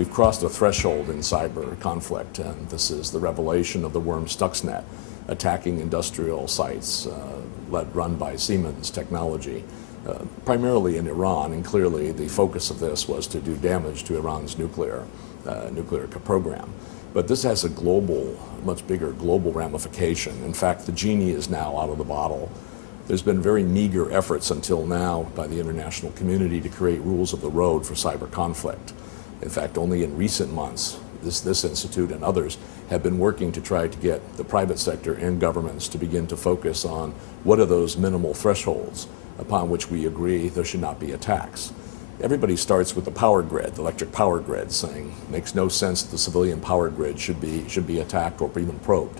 we've crossed a threshold in cyber conflict, and this is the revelation of the worm Stuxnet attacking industrial sites run by Siemens technology, primarily in Iran, and clearly the focus of this was to do damage to Iran's nuclear program. But this has a global, much bigger global ramification. In fact, the genie is now out of the bottle. There's been very meager efforts until now by the international community to create rules of the road for cyber conflict. In fact, only in recent months, this institute and others have been working to try to get the private sector and governments to begin to focus on what are those minimal thresholds upon which we agree there should not be attacks. Everybody starts with the power grid, the electric power grid, saying it makes no sense that the civilian power grid should be attacked or even probed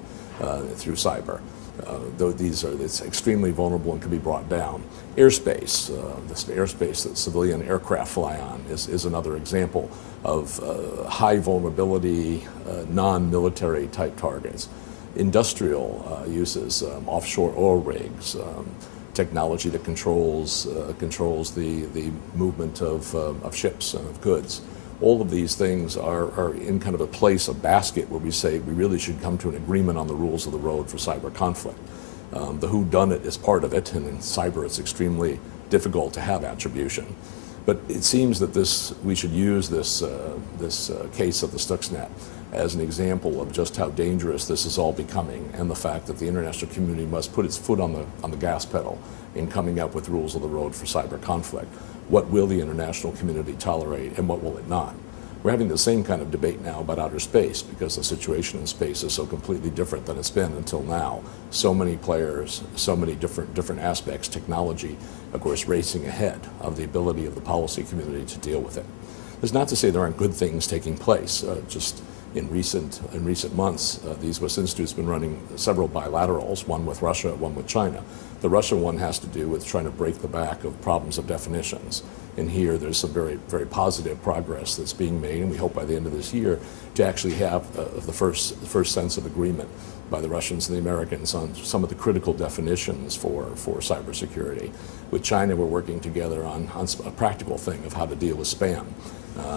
through cyber. Though it's extremely vulnerable and can be brought down. Airspace, the airspace that civilian aircraft fly on is another example of high vulnerability, non-military type targets. Industrial uses, offshore oil rigs, technology that controls the movement of ships and of goods. All of these things are in kind of a place, a basket, where we say we really should come to an agreement on the rules of the road for cyber conflict. The whodunit is part of it, and in cyber it's extremely difficult to have attribution. But it seems that we should use this case of the Stuxnet as an example of just how dangerous this is all becoming, and the fact that the international community must put its foot on the gas pedal in coming up with rules of the road for cyber conflict. What will the international community tolerate and what will it not? We're having the same kind of debate now about outer space, because the situation in space is so completely different than it's been until now. So many players, so many different aspects, technology, of course, racing ahead of the ability of the policy community to deal with it. That's not to say there aren't good things taking place. Just in recent months, the EastWest Institute has been running several bilaterals, one with Russia, one with China. The Russian one has to do with trying to break the back of problems of definitions. And here there's some very, very positive progress that's being made, and we hope by the end of this year to actually have the first sense of agreement by the Russians and the Americans on some of the critical definitions for cybersecurity. With China, we're working together on a practical thing of how to deal with spam.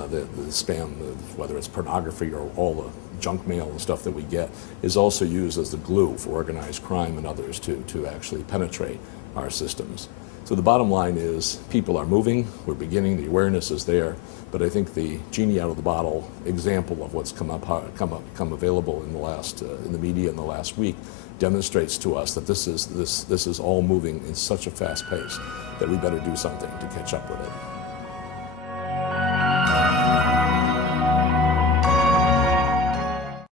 The spam, whether it's pornography or all the junk mail and stuff that we get, is also used as the glue for organized crime and others to actually penetrate our systems. So the bottom line is people are moving, we're beginning, the awareness is there, but I think the genie out of the bottle example of what's come available in the media in the last week demonstrates to us that this is all moving in such a fast pace that we better do something to catch up with it.